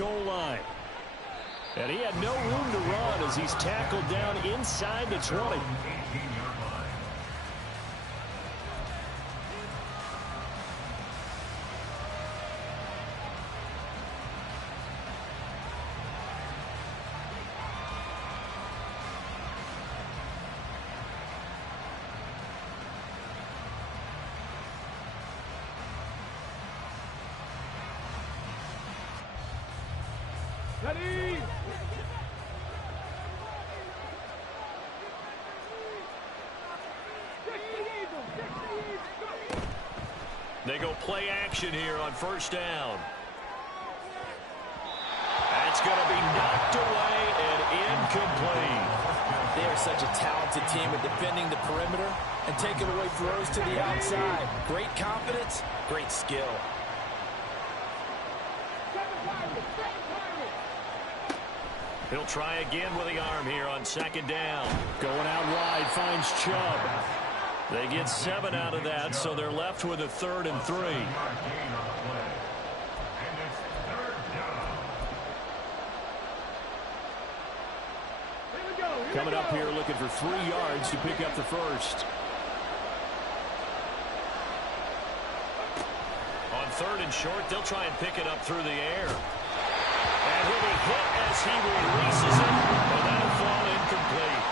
goal line. And he had no room to run as he's tackled down inside the 20. They go play action here on first down. That's going to be knocked away and incomplete. They are such a talented team at defending the perimeter and taking away throws to the outside. Great confidence, great skill. He'll try again with the arm here on second down. Going out wide, finds Chubb. They get 7 out of that, so they're left with a 3rd and 3. Coming up here looking for 3 yards to pick up the first. On 3rd and short, they'll try and pick it up through the air. And he'll be hit as he releases it, and that'll fall incomplete.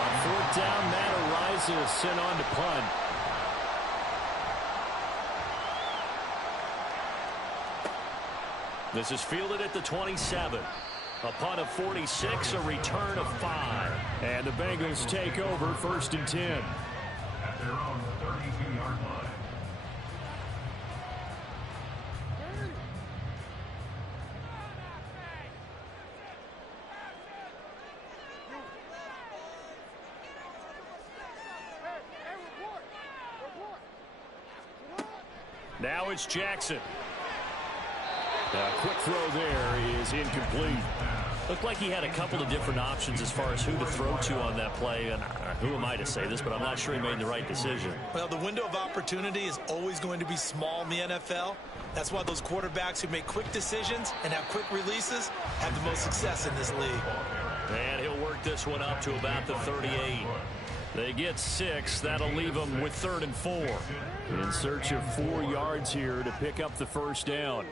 On 4th down, Matt Ariza is sent on to punt. This is fielded at the 27. A punt of 46, a return of 5. And the Bengals take over 1st and 10. At their own 32-yard line. Now it's Jackson. A quick throw there is incomplete. Looked like he had a couple of different options as far as who to throw to on that play. And who am I to say this, but I'm not sure he made the right decision. Well, the window of opportunity is always going to be small in the NFL. That's why those quarterbacks who make quick decisions and have quick releases have the most success in this league. And he'll work this one up to about the 38. They get 6. That'll leave them with 3rd and 4. In search of 4 yards here to pick up the first down.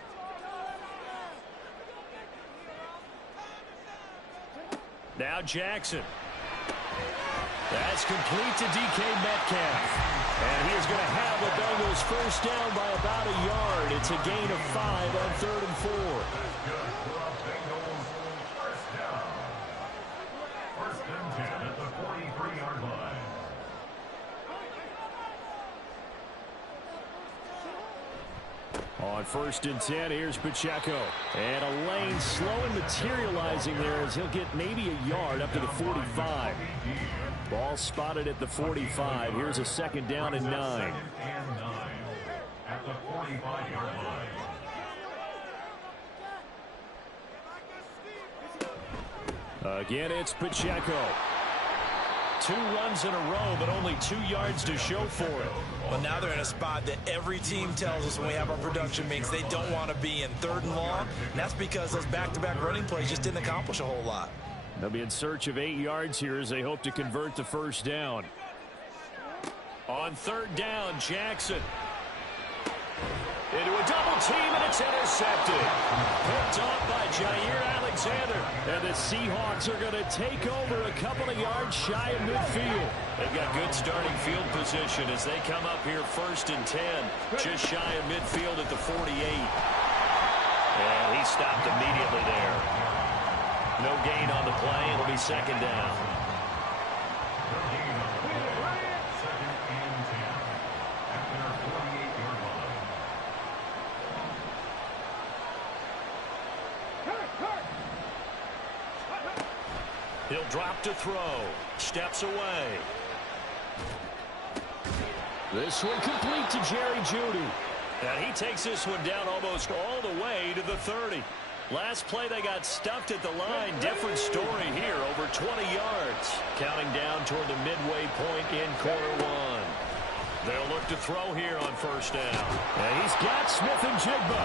Now Jackson. That's complete to DK Metcalf. And he is going to have the Bengals first down by about a yard. It's a gain of 5 on 3rd and 4. First and 10 at the 43-yard line. On 1st and 10, here's Pacheco. And a lane slowly materializing there as he'll get maybe a yard up to the 45. Ball spotted at the 45. Here's a 2nd down and 9. At the 45-yard line. Again, it's Pacheco. 2 runs in a row, but only 2 yards to show for it. Well, now they're in a spot that every team tells us when we have our production mix they don't want to be in 3rd and long. And that's because those back-to-back running plays just didn't accomplish a whole lot. They'll be in search of 8 yards here as they hope to convert the first down. On 3rd down, Jackson. Into a double team, and it's intercepted. Picked off by Jair Alexander. And the Seahawks are going to take over a couple of yards shy of midfield. They've got good starting field position as they come up here 1st and 10. Just shy of midfield at the 48. And he stopped immediately there. No gain on the play. It'll be 2nd down. He'll drop to throw. Steps away. This one complete to Jerry Jeudy. And he takes this one down almost all the way to the 30. Last play they got stuffed at the line. Different story here. Over 20 yards. Counting down toward the midway point in quarter 1. They'll look to throw here on 1st down. And he's got Smith and Jigba.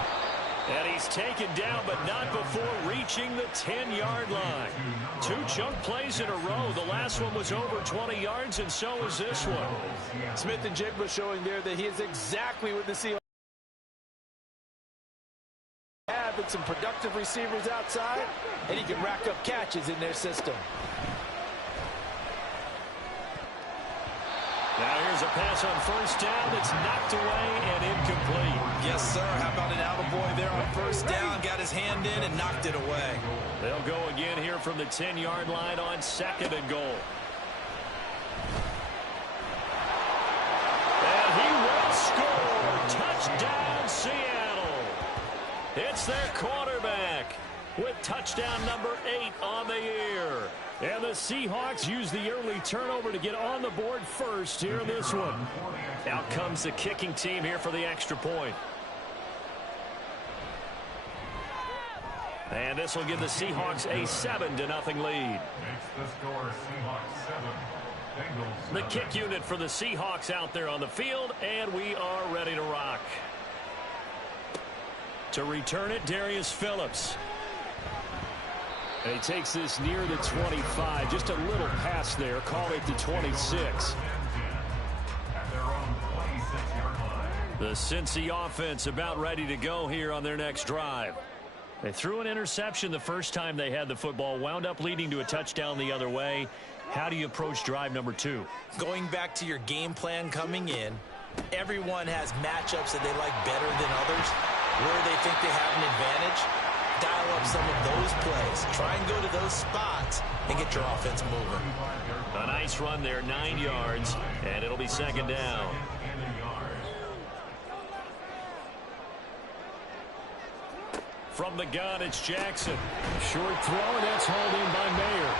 And he's taken down, but not before reaching the 10-yard line. 2 chunk plays in a row. The last one was over 20 yards, and so is this one. Smith and Jigba showing there that he is exactly what the Seahawks have, and some productive receivers outside, and he can rack up catches in their system. Now here's a pass on first down that's knocked away and incomplete. Yes, sir. How about an attaboy there on first down? Got his hand in and knocked it away. They'll go again here from the 10-yard line on 2nd and goal. And he will score. Touchdown, Seattle. It's their quarterback with touchdown number 8 on the year. And the Seahawks use the early turnover to get on the board first here in this one. Out comes the kicking team here for the extra point. And this will give the Seahawks a 7-0 lead. The kick unit for the Seahawks out there on the field, and we are ready to rock. To return it, Darius Phillips. And he takes this near the 25. Just a little pass there. Call it the 26. The Cincy offense about ready to go here on their next drive. They threw an interception the first time they had the football. Wound up leading to a touchdown the other way. How do you approach drive number 2? Going back to your game plan coming in, everyone has matchups that they like better than others, where they think they have an advantage. Dial up some of those plays. Try and go to those spots and get your offense moving. A nice run there, 9 yards, and it'll be 2nd down. From the gun, it's Jackson. Short throw, and that's hauled in by Mayer.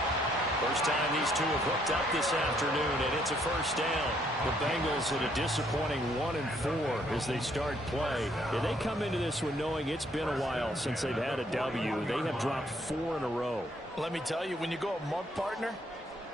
First time these two have hooked up this afternoon, and it's a first down. The Bengals at a disappointing 1-4 as they start play. And they come into this one knowing it's been a while since they've had a W. They have dropped 4 in a row. Let me tell you, when you go a month, partner,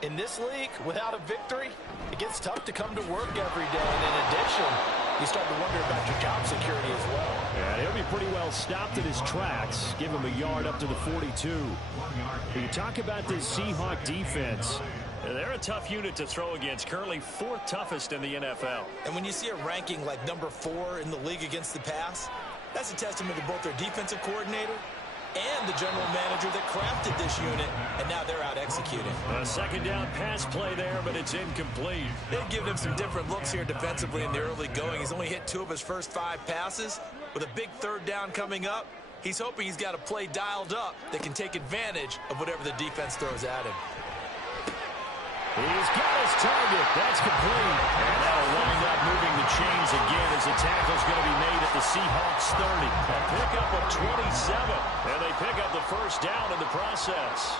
in this league, without a victory, it gets tough to come to work every day. And in addition, you start to wonder about your job security as well. And he'll be pretty well stopped in his tracks. Give him a yard up to the 42. When you talk about this Seahawk defense, they're a tough unit to throw against. Currently 4th toughest in the NFL. And when you see a ranking like number 4 in the league against the pass, that's a testament to both their defensive coordinator and the general manager that crafted this unit, and now they're out executing. A 2nd down pass play there, but it's incomplete. They've given him some different looks here defensively in the early going. He's only hit 2 of his first 5 passes. With a big 3rd down coming up, he's hoping he's got a play dialed up that can take advantage of whatever the defense throws at him. He's got his target. That's complete. And that'll wind up moving the chains again as the tackle's going to be made at the Seahawks 30. A pickup of 27. And they pick up the first down in the process.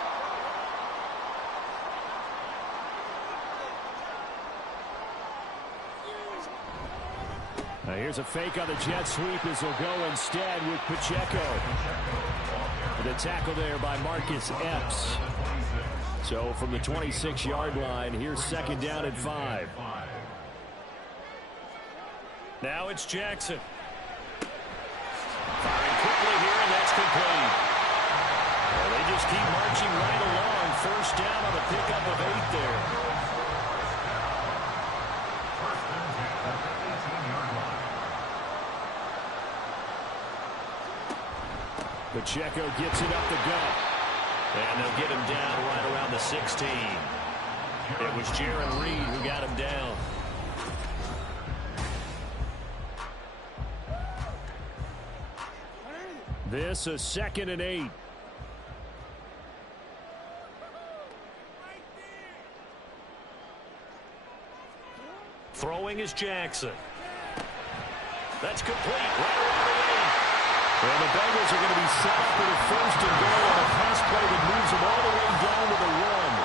Now here's a fake on the jet sweep as they'll go instead with Pacheco. The tackle there by Marcus Epps. So from the 26-yard line, here's 2nd down and 5. Now it's Jackson. Firing quickly here, and that's complete. Well, they just keep marching right along. First down on the pickup of 8 there. Pacheco gets it up the gut. And they'll get him down right around the 16. It was Jaron Reed who got him down. This a 2nd and 8. Throwing is Jackson. That's complete right around the 8. And the Bengals are going to be set up for the 1st and goal on a pass play that moves them all the way down to the 1.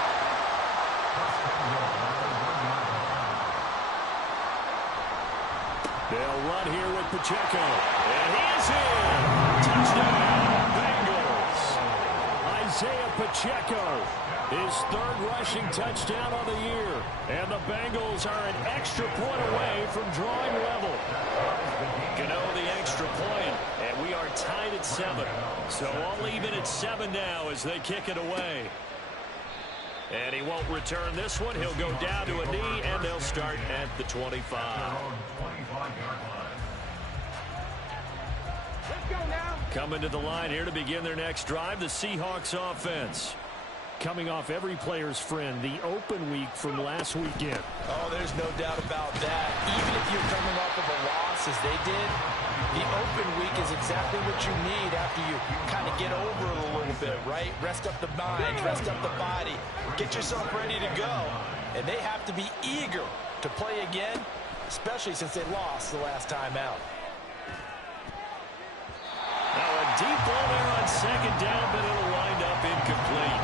They'll run here with Pacheco. And he is in. Touchdown, Bengals. Isaiah Pacheco. His third rushing touchdown on the year. And the Bengals are an extra point away from drawing level. Gano the extra point, and we are tied at 7. So I'll leave it at 7 now as they kick it away. And he won't return this one. He'll go down to a knee, and they'll start at the 25. Coming to the line here to begin their next drive, the Seahawks offense. Coming off every player's friend, the open week from last weekend. Oh, there's no doubt about that. Even if you're coming off of a loss as they did, the open week is exactly what you need after you kind of get over it a little bit, right? Rest up the mind, rest up the body, get yourself ready to go. And they have to be eager to play again, especially since they lost the last time out. Now a deep ball there on second down, but it'll wind up incomplete.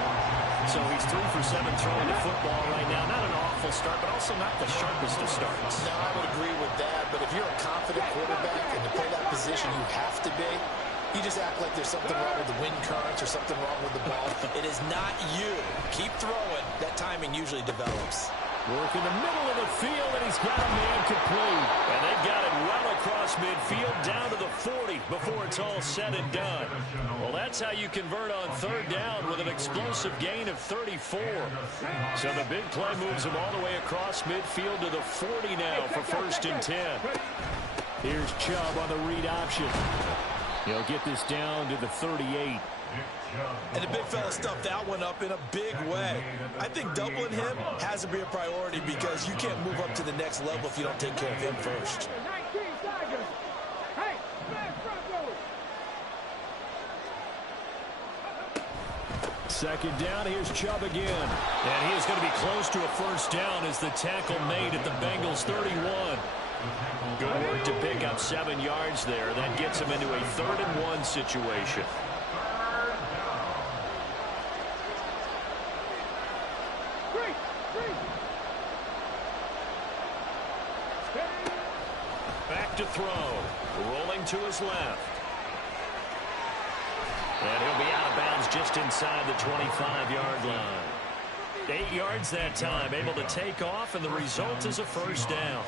So he's 3 for 7 throwing the football right now. Not an awful start, but also not the sharpest of starts. No, I would agree with that. But if you're a confident quarterback and to play that position you have to be, you just act like there's something wrong with the wind currents or something wrong with the ball. It is not you. Keep throwing. That timing usually develops. Work in the middle of the field, and he's got a man complete. And they've got it well across midfield down to the 40 before it's all said and done. Well, that's how you convert on third down with an explosive gain of 34. So the big play moves him all the way across midfield to the 40 now for 1st and 10. Here's Chubb on the read option. He'll get this down to the 38. And the big fella stuffed that one up in a big way. I think doubling him has to be a priority because you can't move up to the next level if you don't take care of him first. Second down, here's Chubb again. And he is going to be close to a first down as the tackle made at the Bengals 31. Good work to pick up 7 yards there. That gets him into a 3rd and 1 situation. Back to throw. Rolling to his left. And he'll be out of bounds just inside the 25-yard line. 8 yards that time, able to take off, and the result is a first down.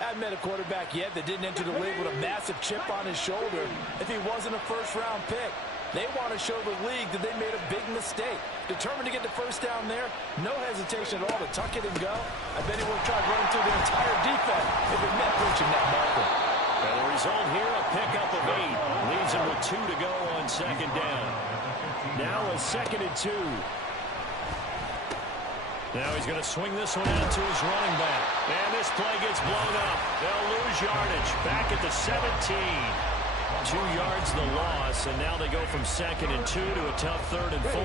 I haven't met a quarterback yet that didn't enter the league with a massive chip on his shoulder if he wasn't a first-round pick. They want to show the league that they made a big mistake. Determined to get the first down there, no hesitation at all to tuck it and go. I bet he would have tried running through the entire defense if it meant reaching that marker. And the result here, a pickup of 8. Leaves him with 2 to go on second down. Now a 2nd and 2. Now he's going to swing this one out to his running back. And this play gets blown up. They'll lose yardage. Back at the 17. 2 yards the loss, and now they go from 2nd and 2 to a tough 3rd and 4.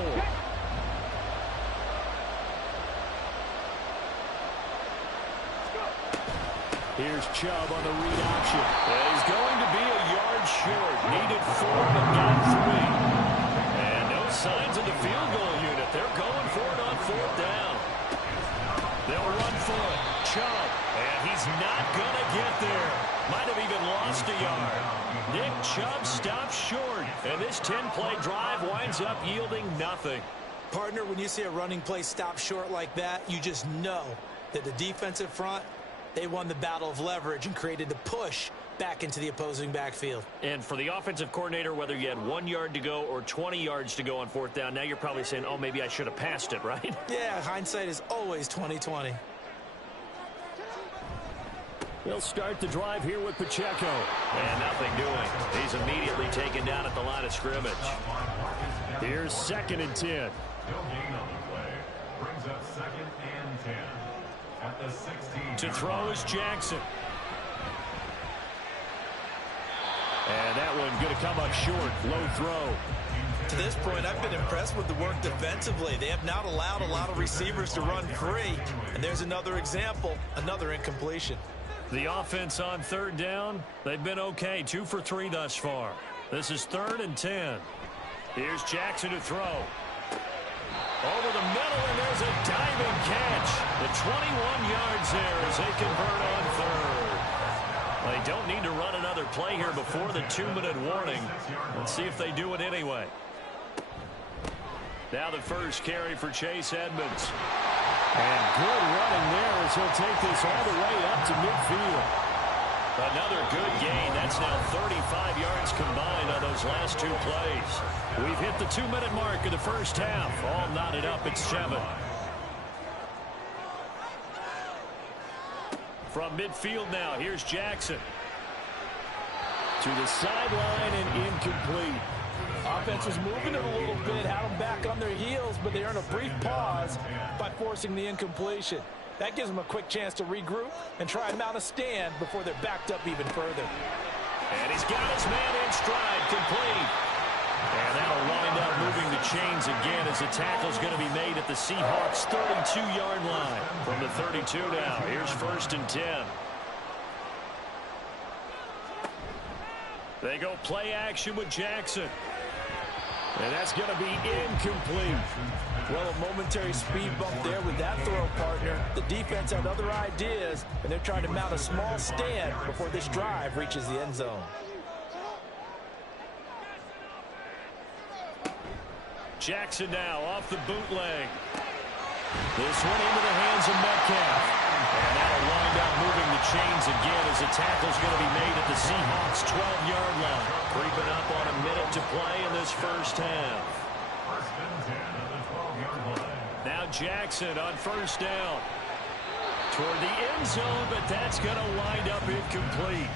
Here's Chubb on the read option. And he's going to be a yard short. Needed 4, but got 3. And no signs of the field goal unit. They're going for it on 4th down. They'll run for it. Chubb. And he's not going to get there. Might have even lost a yard. Nick Chubb stops short. And this 10-play drive winds up yielding nothing. Partner, when you see a running play stop short like that, you just know that the defensive front, they won the battle of leverage and created the push back into the opposing backfield. And for the offensive coordinator, whether you had 1 yard to go or 20 yards to go on 4th down, now you're probably saying, oh, maybe I should have passed it, right? Yeah, hindsight is always 20/20. He'll start the drive here with Pacheco. And nothing doing. He's immediately taken down at the line of scrimmage. Here's 2nd and 10. Brings up 2nd and 10. At the 16. To throw is Jackson. And that one going to come up short. Low throw. To this point, I've been impressed with the work defensively. They have not allowed a lot of receivers to run free. And there's another example, another incompletion. The offense on 3rd down, they've been okay. 2 for 3 thus far. This is 3rd and 10. Here's Jackson to throw. Over the middle, and there's a diving catch. The 21 yards there as they convert on 3rd. They don't need to run another play here before the 2-minute warning. Let's see if they do it anyway. Now the first carry for Chase Edmonds. And good running there as he'll take this all the way up to midfield. Another good gain. That's now 35 yards combined on those last two plays. We've hit the 2-minute mark of the first half. All knotted up at 7. From midfield now, here's Jackson. To the sideline and incomplete. Offense was moving it a little bit, had them back on their heels, but they earned a brief pause by forcing the incompletion. That gives them a quick chance to regroup and try and mount a stand before they're backed up even further. And he's got his man in stride, complete. And that'll wind up moving the chains again as the tackle's going to be made at the Seahawks' 32-yard line. From the 32 now, here's 1st and 10. They go play action with Jackson. And that's going to be incomplete. Well, a momentary speed bump there with that throw, partner. The defense had other ideas, and they're trying to mount a small stand before this drive reaches the end zone. Jackson now off the bootleg. This one into the hands of Metcalf. And that'll wind up moving the chains again as the tackle's going to be made at the Seahawks' 12-yard line. Creeping up on a minute to play in this first half. 1st and 10 at the 12-yard line. Now Jackson on 1st down. Toward the end zone, but that's going to wind up incomplete.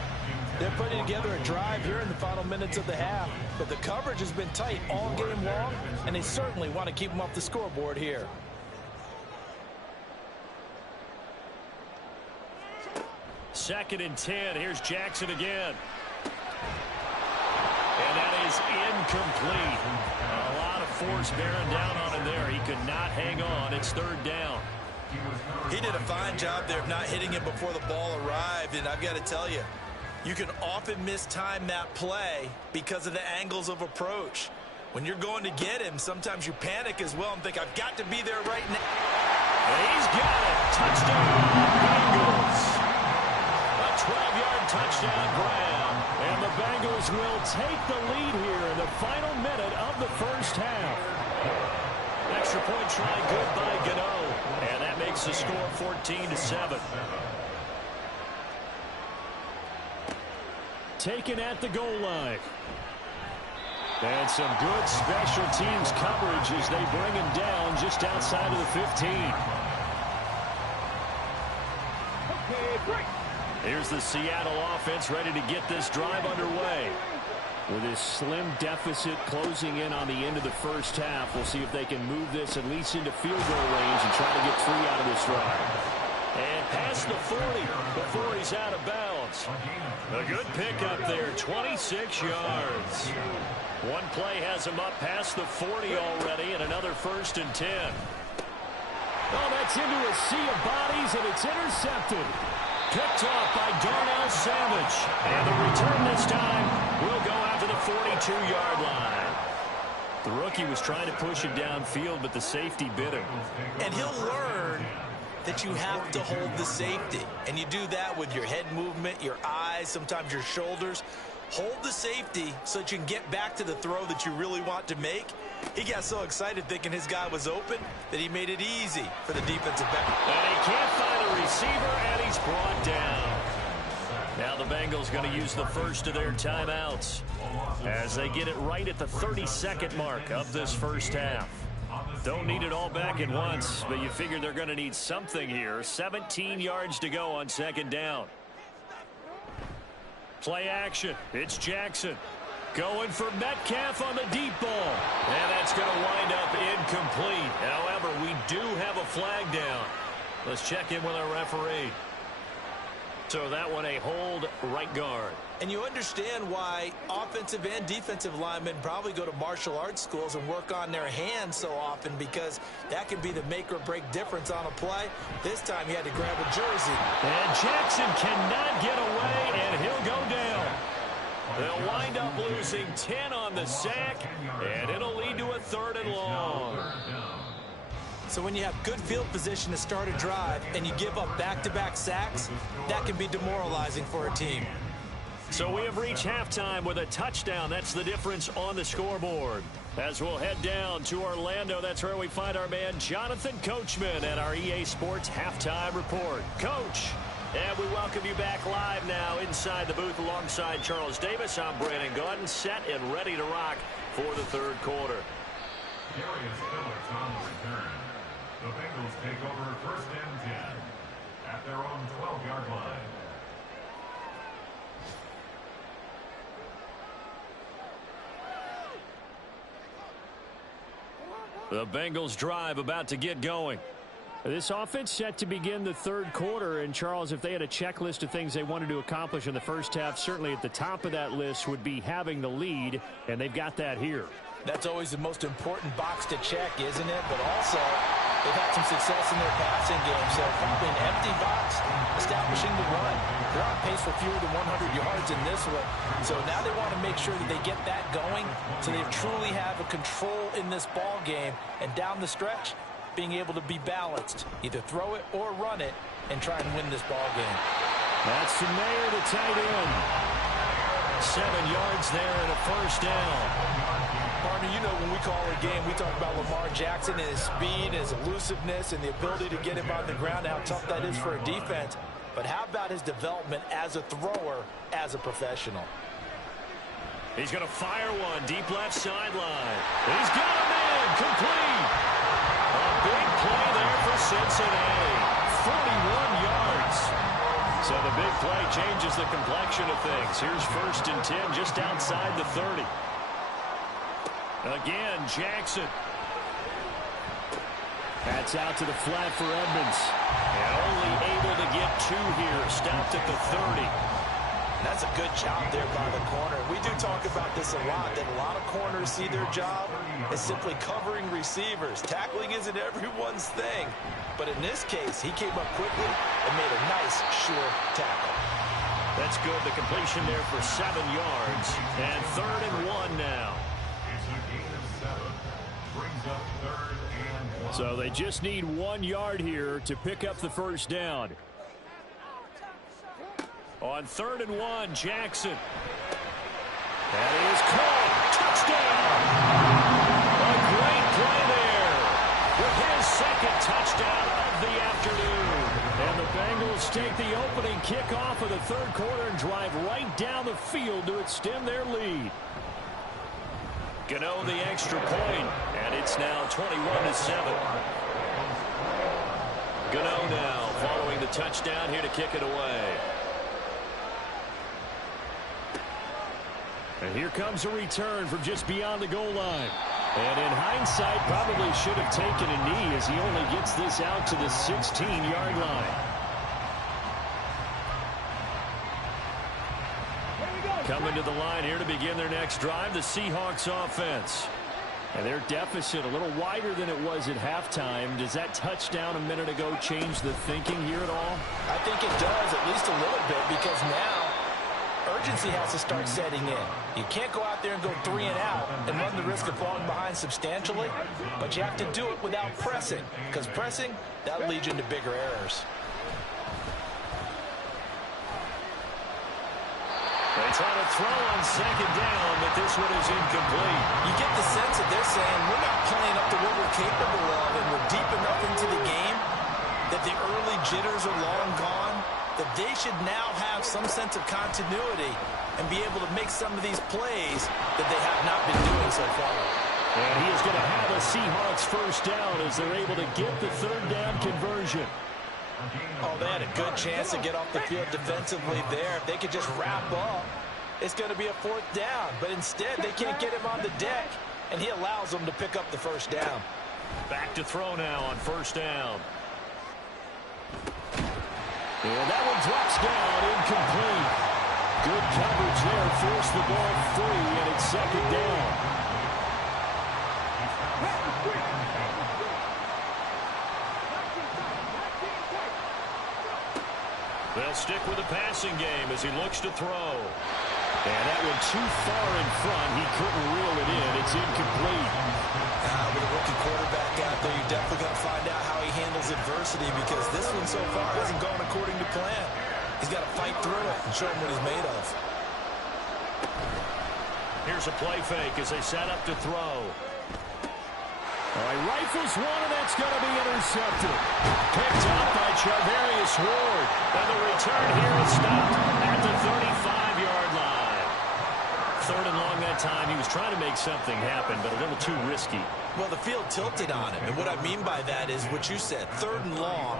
They're putting together a drive here in the final minutes of the half, but the coverage has been tight all game long, and they certainly want to keep them off the scoreboard here. Second and 10. Here's Jackson again. And that is incomplete. A lot of force bearing down on him there. He could not hang on. It's 3rd down. He did a fine job there of not hitting him before the ball arrived, and I've got to tell you, you can often mistime that play because of the angles of approach. When you're going to get him, sometimes you panic as well and think, I've got to be there right now. And he's got it. Touchdown, Bengals. A 12-yard touchdown grab. And the Bengals will take the lead here in the final minute of the first half. Extra point try good by Gano. And that makes the score 14-7. Taken at the goal line. And some good special teams coverage as they bring him down just outside of the 15. Here's the Seattle offense ready to get this drive underway. With this slim deficit closing in on the end of the first half, we'll see if they can move this at least into field goal range and try to get 3 out of this drive. And past the 40 before he's out of bounds. A good pickup there, 26 yards. One play has him up past the 40 already, and another 1st and 10. Oh, that's into a sea of bodies, and it's intercepted. Picked off by Darnell Savage. And the return this time will go out to the 42-yard line. The rookie was trying to push it downfield, but the safety bit him. And he'll learn that you have to hold the safety. And you do that with your head movement, your eyes, sometimes your shoulders. Hold the safety so that you can get back to the throw that you really want to make. He got so excited thinking his guy was open that he made it easy for the defensive back. And he can't find a receiver, and he's brought down. Now the Bengals going to use the first of their timeouts as they get it right at the 32nd mark of this first half. Don't need it all back at once, but you figure they're going to need something here. 17 yards to go on 2nd down. Play action. It's Jackson. Going for Metcalf on the deep ball. And that's going to wind up incomplete. However, we do have a flag down. Let's check in with our referee. So that one a hold right guard. And you understand why offensive and defensive linemen probably go to martial arts schools and work on their hands so often, because that can be the make or break difference on a play. This time he had to grab a jersey. And Jackson cannot get away, and he'll go down. They'll wind up losing 10 on the sack, and it'll lead to a 3rd and long. So when you have good field position to start a drive and you give up back-to-back sacks, that can be demoralizing for a team. So we have reached halftime with a touchdown. That's the difference on the scoreboard. As we'll head down to Orlando, that's where we find our man Jonathan Coachman at our EA Sports Halftime Report. Coach, and we welcome you back live now inside the booth alongside Charles Davis. I'm Brandon Gaudin, set and ready to rock for the third quarter. Darius Phillips on the return. The Bengals take over first and 10 at their own 12-yard line. The Bengals drive about to get going. This offense set to begin the third quarter, and Charles, if they had a checklist of things they wanted to accomplish in the first half, certainly at the top of that list would be having the lead, and they've got that here. That's always the most important box to check, isn't it? But also, they've had some success in their passing game, so probably an empty box establishing the run. They're on pace for fewer than 100 yards in this one, so now they want to make sure that they get that going so they truly have a control in this ball game, and down the stretch, being able to be balanced, either throw it or run it, and try and win this ball game. That's to Mayer, the tight end. 7 yards there and a first down. Partner, you know when we call a game, we talk about Lamar Jackson and his speed, his elusiveness, and the ability to get him on the ground, how tough that is for a defense. But how about his development as a thrower, as a professional? He's going to fire one deep left sideline. He's got him in, complete. A big play there for Cincinnati. 41 yards. So the big play changes the complexion of things. Here's first and 10 just outside the 30. Again, Jackson. That's out to the flat for Edmonds. And only able to get 2 here. Stopped at the 30. That's a good job there by the corner. We do talk about this a lot, that a lot of corners see their job as simply covering receivers. Tackling isn't everyone's thing. But in this case, he came up quickly and made a nice, sure tackle. That's good. The completion there for 7 yards. And 3rd and 1 now. It's a gain of 7. Brings up 3rd and 1. So they just need 1 yard here to pick up the first down. On 3rd and 1, Jackson. That is caught. Touchdown! A great play there with his second touchdown of the afternoon. And the Bengals take the opening kickoff of the third quarter and drive right down the field to extend their lead. Gano the extra point, and it's now 21-7. Gano now following the touchdown here to kick it away. And here comes a return from just beyond the goal line. And in hindsight, probably should have taken a knee as he only gets this out to the 16-yard line. Coming to the line here to begin their next drive, the Seahawks offense. And their deficit a little wider than it was at halftime. Does that touchdown a minute ago change the thinking here at all? I think it does, at least a little bit, because now urgency has to start setting in. You can't go out there and go 3 and out and run the risk of falling behind substantially, but you have to do it without pressing, because pressing, that leads you into bigger errors. They try to throw on 2nd down, but this one is incomplete. You get the sense that they're saying we're not playing up to what we're capable of, and we're deep enough into the game that the early jitters are long gone, that they should now have some sense of continuity and be able to make some of these plays that they have not been doing so far. And he is going to have a Seahawks first down as they're able to get the 3rd down conversion. Oh, they had a good chance to get off the field defensively there. If they could just wrap up, it's going to be a 4th down. But instead, they can't get him on the deck, and he allows them to pick up the first down. Back to throw now on 1st down. And that one drops down, incomplete. Good coverage there, forced the ball free, and it's 2nd down. They'll stick with the passing game as he looks to throw. And that one too far in front. He couldn't reel it in. It's incomplete. With a rookie quarterback out there, you're definitely going to find out how he handles adversity, because this one so far hasn't gone according to plan. He's got to fight through it and show him what he's made of. Here's a play fake as they set up to throw. All right, rifles one, and that's going to be intercepted. Picked up by Charvarius Ward. And the return here is stopped at the 35-yard line. Third and long that time. He was trying to make something happen, but a little too risky. Well, the field tilted on him, and what I mean by that is what you said, third and long.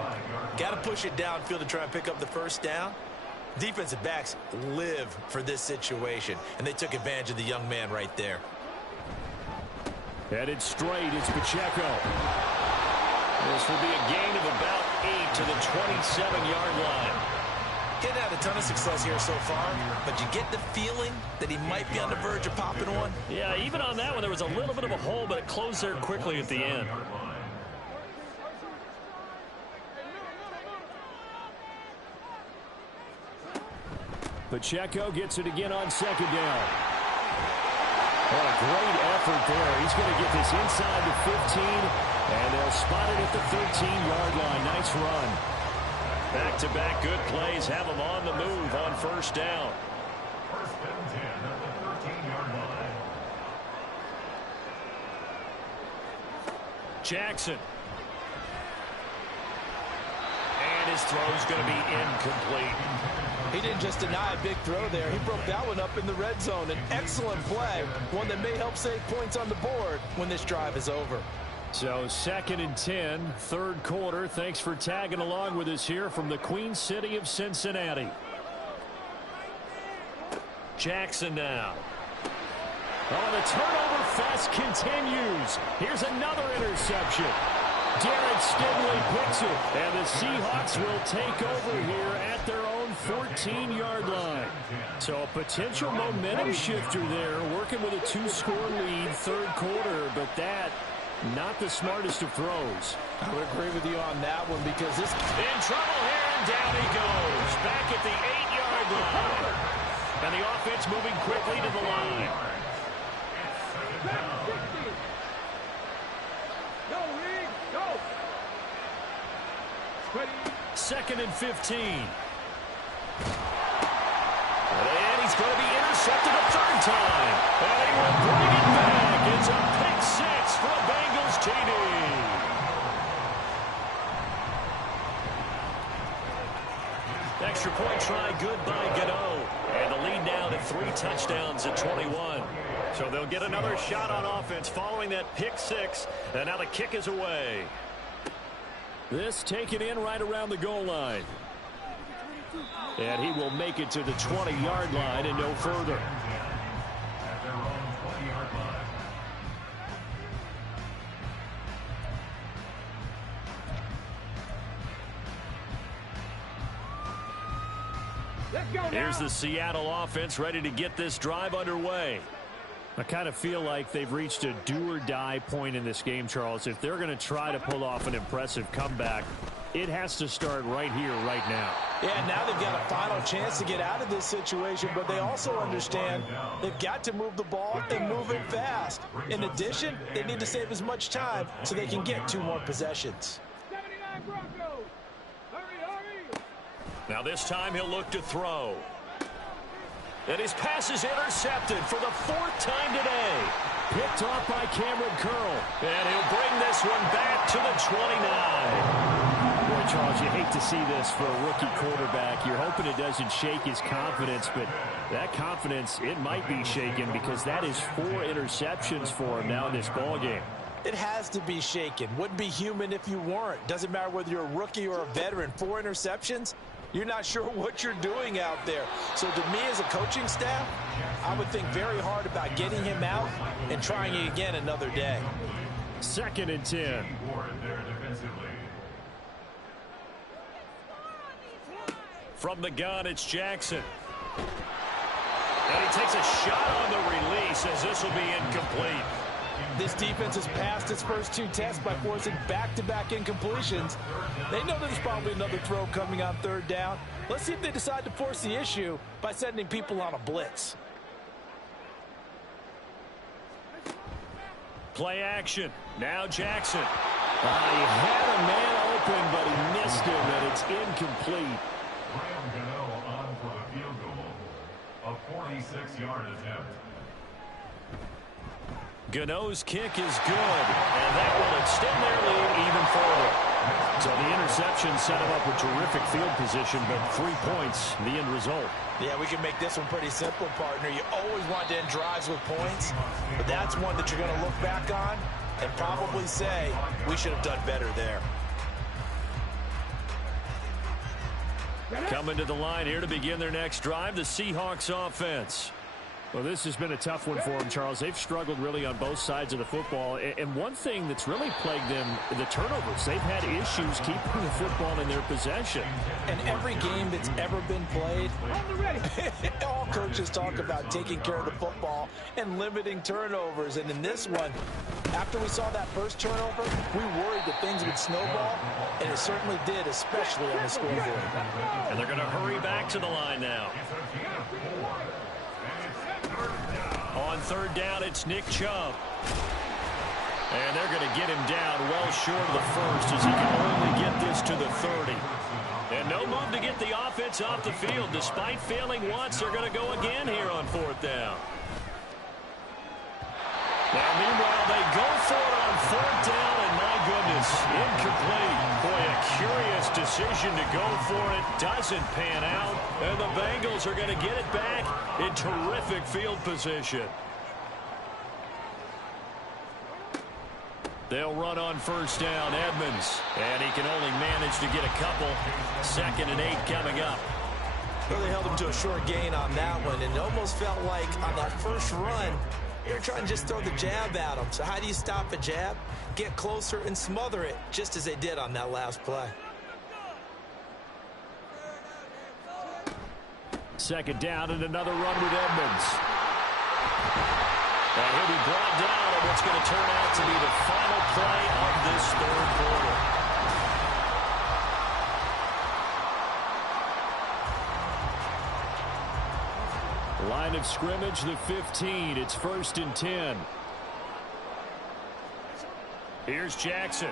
Got to push it downfield to try and pick up the first down. Defensive backs live for this situation, and they took advantage of the young man right there. Headed straight, it's Pacheco. This will be a gain of about 8 to the 27-yard line. Getting had a ton of success here so far, but you get the feeling that he might be on the verge of popping one. Yeah, even on that one, there was a little bit of a hole, but it closed there quickly at the end. Pacheco gets it again on second down. Oh, a great effort there. He's going to get this inside the 15, and they'll spot it at the 13-yard line. Nice run. Back-to-back good plays have him on the move on first down. First and 10 at the 13-yard line. Jackson. And his throw's going to be incomplete. He didn't just deny a big throw there. He broke that one up in the red zone. An excellent play, one that may help save points on the board when this drive is over. So 2nd and 10, third quarter. Thanks for tagging along with us here from the Queen City of Cincinnati. Jackson now. Oh, the turnover fest continues. Here's another interception. Derek Stingley picks it, and the Seahawks will take over here at their own 14-yard line. So a potential momentum shifter there, working with a 2-score lead, third quarter, but that not the smartest of throws. I would agree with you on that one because this... In trouble here, and down he goes. Back at the 8-yard line. And the offense moving quickly to the line. Second and 15. And he's going to be intercepted a third time. And he will bring it back. It's a pick six for a Bengals TD. Extra point try good by Gano. And the lead now to 3 touchdowns at 21. So they'll get another shot on offense following that pick six. And now the kick is away. This taken in right around the goal line. And he will make it to the 20-yard line and no further. At their own 20-yard line. Here's the Seattle offense ready to get this drive underway. I kind of feel like they've reached a do-or-die point in this game, Charles. If they're going to try to pull off an impressive comeback, it has to start right here, right now. Yeah, now they've got a final chance to get out of this situation, but they also understand they've got to move the ball and move it fast. In addition, they need to save as much time so they can get 2 more possessions. Now this time he'll look to throw. And his pass is intercepted for the 4th time today. Picked off by Cameron Curl. And he'll bring this one back to the 29. Boy, Charles, you hate to see this for a rookie quarterback. You're hoping it doesn't shake his confidence, but that confidence, it might be shaken because that is 4 interceptions for him now in this ballgame. It has to be shaken. Wouldn't be human if you weren't. Doesn't matter whether you're a rookie or a veteran. 4 interceptions. You're not sure what you're doing out there. So to me as a coaching staff, I would think very hard about getting him out and trying it again another day. 2nd and 10. From the gun, it's Jackson. And he takes a shot on the release as this will be incomplete. This defense has passed its first 2 tests by forcing back-to-back incompletions. They know there's probably another throw coming on 3rd down. Let's see if they decide to force the issue by sending people on a blitz. Play action. Now Jackson. He had a man open, but he missed him, and it's incomplete. Gano on for the field goal. A 46-yard attempt. Gano's kick is good, and that will extend their lead even further. So the interception set him up with terrific field position, but 3 points, the end result. Yeah, we can make this one pretty simple, partner. You always want to end drives with points, but that's one that you're going to look back on and probably say, we should have done better there. Coming to the line here to begin their next drive, the Seahawks offense. Well, this has been a tough one for them, Charles. They've struggled really on both sides of the football. And one thing that's really plagued them, the turnovers. They've had issues keeping the football in their possession. And every game that's ever been played, all coaches talk about taking care of the football and limiting turnovers. And in this one, after we saw that first turnover, we worried that things would snowball, and it certainly did, especially on the scoreboard. And they're going to hurry back to the line now. On third down, it's Nick Chubb. And they're going to get him down well short of the first as he can only get this to the 30. And no move to get the offense off the field. Despite failing once, they're going to go again here on fourth down. Now, meanwhile, they go for it on fourth down, and my goodness, incomplete. Boy, a curious decision to go for it. Doesn't pan out, and the Bengals are going to get it back in terrific field position. They'll run on first down, Edmonds, and he can only manage to get a couple. 2nd and 8 coming up. Really held him to a short gain on that one, and it almost felt like on that first run, they're trying to just throw the jab at him. So how do you stop a jab? Get closer and smother it, just as they did on that last play. 2nd down and another run with Edmonds. And he'll be brought down on what's going to turn out to be the final play of this third quarter. Line of scrimmage, the 15. It's 1st and 10. Here's Jackson.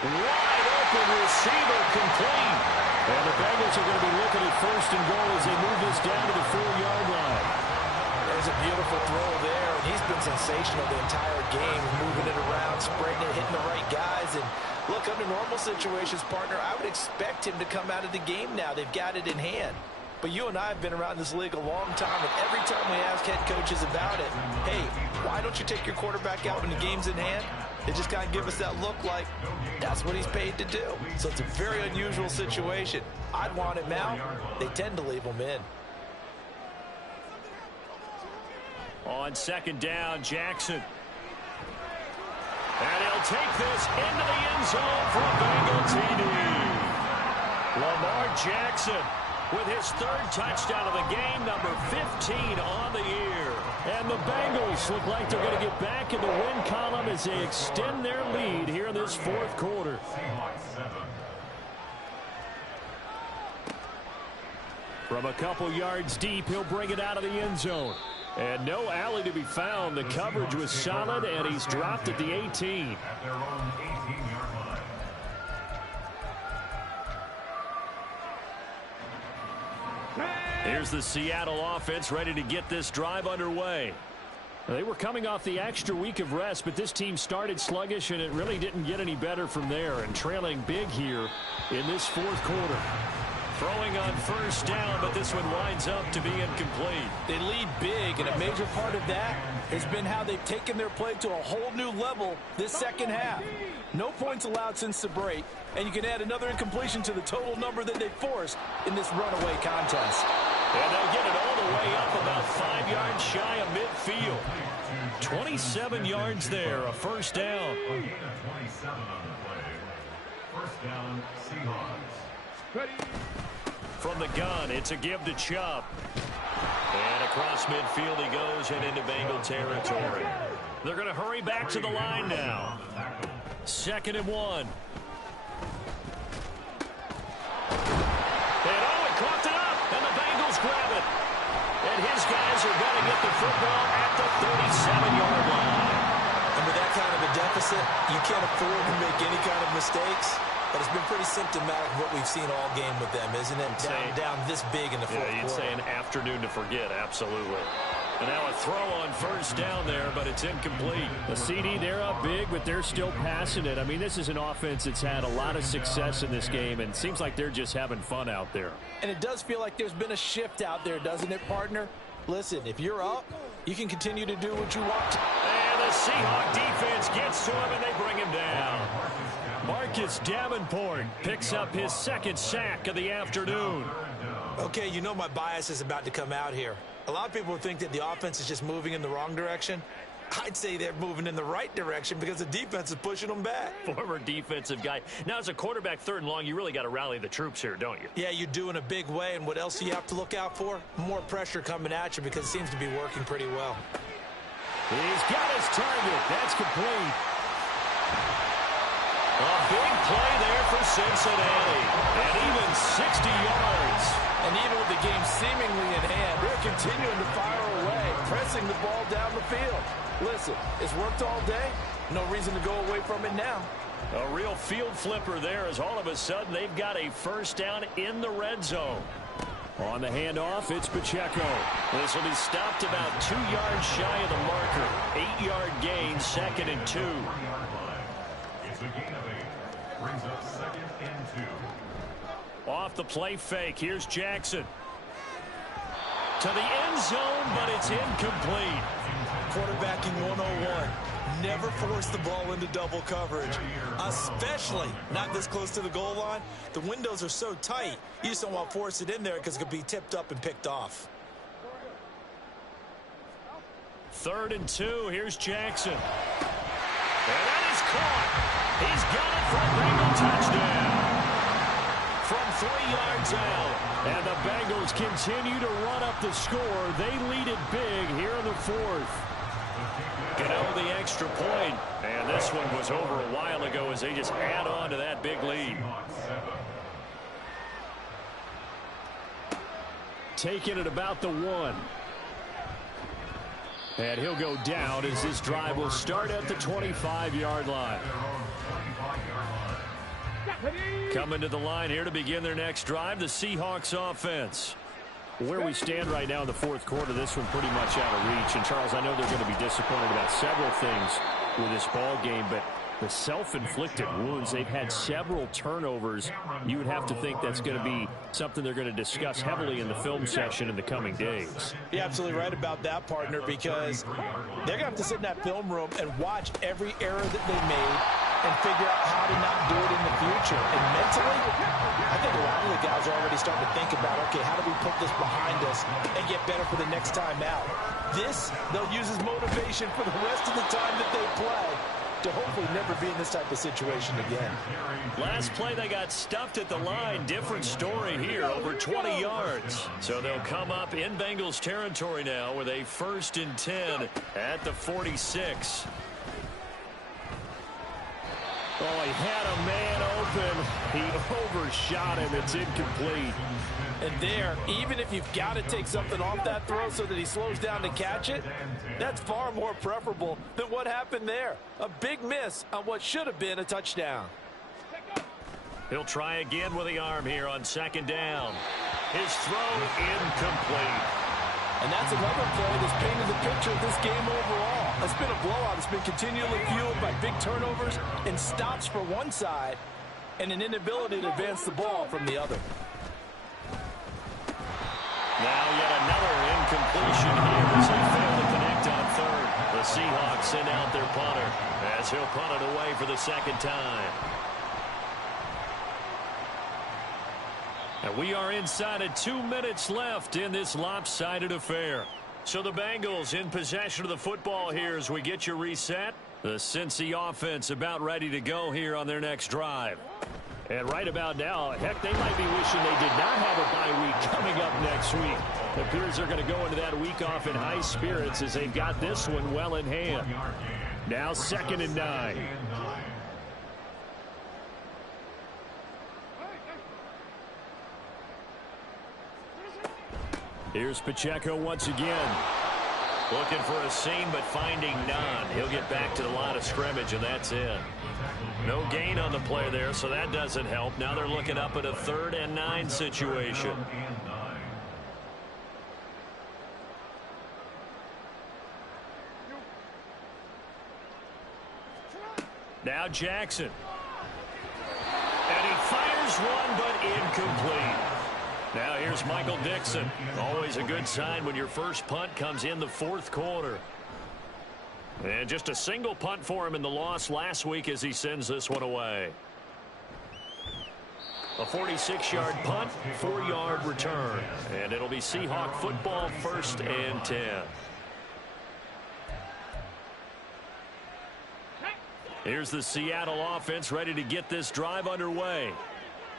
Wide open receiver complete. And the Bengals are going to be looking at 1st and goal as they move this down to the 4-yard line. There's a beautiful throw there, and he's been sensational the entire game, moving it around, spreading it, hitting the right guys. And look, under normal situations, partner, I would expect him to come out of the game now. They've got it in hand. But you and I have been around this league a long time, and every time we ask head coaches about it, hey, why don't you take your quarterback out when the game's in hand? They just kind of give us that look like that's what he's paid to do. So it's a very unusual situation. I'd want him out. They tend to leave him in. On 2nd down, Jackson. And he'll take this into the end zone for a Bengal TD. Lamar Jackson with his 3rd touchdown of the game, number 15 on the year. And the Bengals look like they're going to get back in the win column as they extend their lead here in this 4th quarter. From a couple yards deep, he'll bring it out of the end zone. And no alley to be found. The coverage was solid, and he's dropped at the 18. Here's the Seattle offense ready to get this drive underway. They were coming off the extra week of rest, but this team started sluggish, and it really didn't get any better from there, and trailing big here in this 4th quarter. Throwing on first down, but this one winds up to be incomplete. They lead big, and a major part of that has been how they've taken their play to a whole new level this second half. No points allowed since the break, and you can add another incompletion to the total number that they forced in this runaway contest. And they'll get it all the way up about 5 yards shy of midfield. 27 yards there, a first down. 27 on the play. First down, Seahawks. Ready. From the gun, it's a give to Chubb. And across midfield he goes and into Bengal territory. They're going to hurry back to the line now. 2nd and 1. And oh, he caught it up, and the Bengals grab it. And his guys are going to get the football at the 37-yard line. And with that kind of a deficit, you can't afford to make any kind of mistakes. But it's been pretty symptomatic of what we've seen all game with them, isn't it? Down this big in the 4th quarter. Yeah, you'd say an afternoon to forget, absolutely. And now a throw on first down there, but it's incomplete. The CD, they're up big, but they're still passing it. I mean, this is an offense that's had a lot of success in this game, and it seems like they're just having fun out there. And it does feel like there's been a shift out there, doesn't it, partner? Listen, if you're up, you can continue to do what you want. And the Seahawk defense gets to him, and they bring him down. Marcus Davenport picks up his second sack of the afternoon. Okay, you know my bias is about to come out here. A lot of people think that the offense is just moving in the wrong direction. I'd say they're moving in the right direction because the defense is pushing them back. Former defensive guy. Now, as a quarterback, 3rd and long, you really got to rally the troops here, don't you? Yeah, you do in a big way. And what else do you have to look out for? More pressure coming at you because it seems to be working pretty well. He's got his target. That's complete. A big play there for Cincinnati. And even 60 yards. And even with the game seemingly in hand, they're continuing to fire away, pressing the ball down the field. Listen, it's worked all day. No reason to go away from it now. A real field flipper there as all of a sudden they've got a first down in the red zone. On the handoff, it's Pacheco. This will be stopped about 2 yards shy of the marker. 8-yard gain, 2nd and 2. It's a gain of 8. Brings up 2nd and 2. Off the play fake, here's Jackson. To the end zone, but it's incomplete. Quarterbacking 101. Never force the ball into double coverage, especially not this close to the goal line. The windows are so tight, you just don't want to force it in there because it could be tipped up and picked off. 3rd and 2, here's Jackson. And that is caught. He's got it for a Bengal touchdown. From 3 yards out. And the Bengals continue to run up the score. They lead it big here in the 4th. The extra point. And this one was over a while ago as they just add on to that big lead. Taking it about the 1. And he'll go down as this drive will start at the 25-yard line. Coming to the line here to begin their next drive, the Seahawks offense. Where we stand right now in the 4th quarter, this one pretty much out of reach. And, Charles, I know they're going to be disappointed about several things with this ball game, but the self-inflicted wounds, they've had several turnovers. You would have to think that's going to be something they're going to discuss heavily in the film session in the coming days. You're absolutely right about that, partner, because they're going to have to sit in that film room and watch every error that they made and figure out how to not do it in the future. And mentally, I think a lot of the guys are already starting to think about, okay, how do we put this behind us and get better for the next time out? This, they'll use as motivation for the rest of the time that they play to hopefully never be in this type of situation again. Last play, they got stuffed at the line. Different story here, over 20 yards. So they'll come up in Bengals territory now with a 1st and 10 at the 46. Oh, he had a man open. He overshot him. It's incomplete. And there, even if you've got to take something off that throw so that he slows down to catch it, that's far more preferable than what happened there. A big miss on what should have been a touchdown. He'll try again with the arm here on 2nd down. His throw incomplete. And that's another play that's painted the picture of this game overall. It's been a blowout. It's been continually fueled by big turnovers and stops for one side and an inability to advance the ball from the other. Now yet another incompletion here as they fail to connect on 3rd. The Seahawks send out their punter as he'll punt it away for the 2nd time. And we are inside of 2 minutes left in this lopsided affair. So the Bengals in possession of the football here as we get you reset. The Cincy offense about ready to go here on their next drive. And right about now, heck, they might be wishing they did not have a bye week coming up next week. It appears they're going to go into that week off in high spirits as they've got this one well in hand. Now 2nd and 9. Here's Pacheco once again. Looking for a seam, but finding none. He'll get back to the line of scrimmage, and that's it. No gain on the play there, so that doesn't help. Now they're looking up at a 3rd and 9 situation. Now Jackson. And he fires one, but incomplete. Now here's Michael Dixon. Always a good sign when your first punt comes in the fourth quarter. And just a single punt for him in the loss last week as he sends this one away. A 46-yard punt, 4-yard return. And it'll be Seahawk football, 1st and 10. Here's the Seattle offense ready to get this drive underway.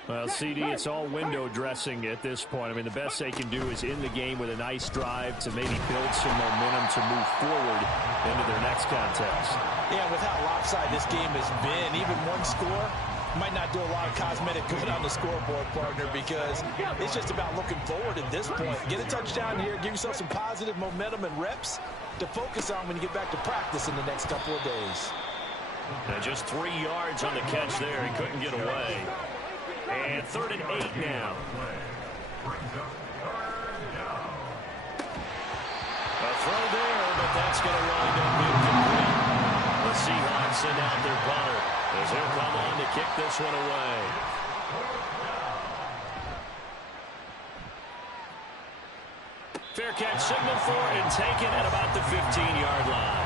Well, CD, it's all window dressing at this point. I mean, the best they can do is in the game with a nice drive to maybe build some momentum to move forward into their next contest. Yeah, with how lopsided this game has been, even one score might not do a lot of cosmetic good on the scoreboard, partner, because it's just about looking forward at this point. Get a touchdown here, give yourself some positive momentum and reps to focus on when you get back to practice in the next couple of days. And just 3 yards on the catch there. He couldn't get away. And 3rd and 8 now. A throw there, but that's going to wind up incomplete. The Seahawks send out their punter as he'll come on to kick this one away. Fair catch signal for and taken at about the 15-yard line.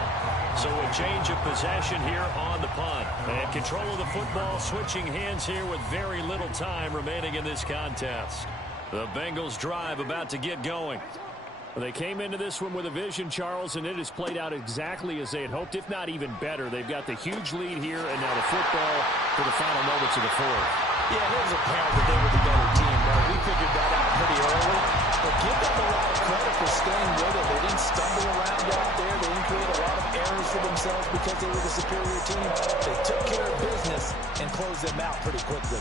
So a change of possession here on the punt. And control of the football switching hands here with very little time remaining in this contest. The Bengals drive about to get going. They came into this one with a vision, Charles, and it has played out exactly as they had hoped, if not even better. They've got the huge lead here, and now the football for the final moments of the fourth. Yeah, it was apparent that they were the better team, right? We figured that out pretty early. But give them a lot of credit for staying with it. They didn't stumble around out there. They didn't create a lot of errors for themselves because they were the superior team. They took care of business and closed them out pretty quickly.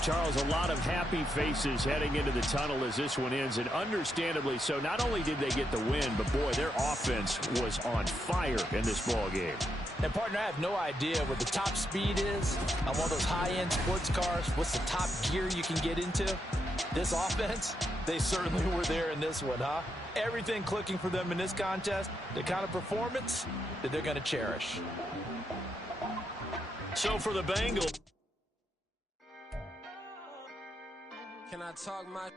Charles, a lot of happy faces heading into the tunnel as this one ends, and understandably so. Not only did they get the win, but boy, their offense was on fire in this ball game. And partner, I have no idea what the top speed is on one of those high-end sports cars. What's the top gear you can get into? This offense, they certainly were there in this one, huh? Everything clicking for them in this contest, the kind of performance that they're going to cherish. So for the Bengals. Can I talk my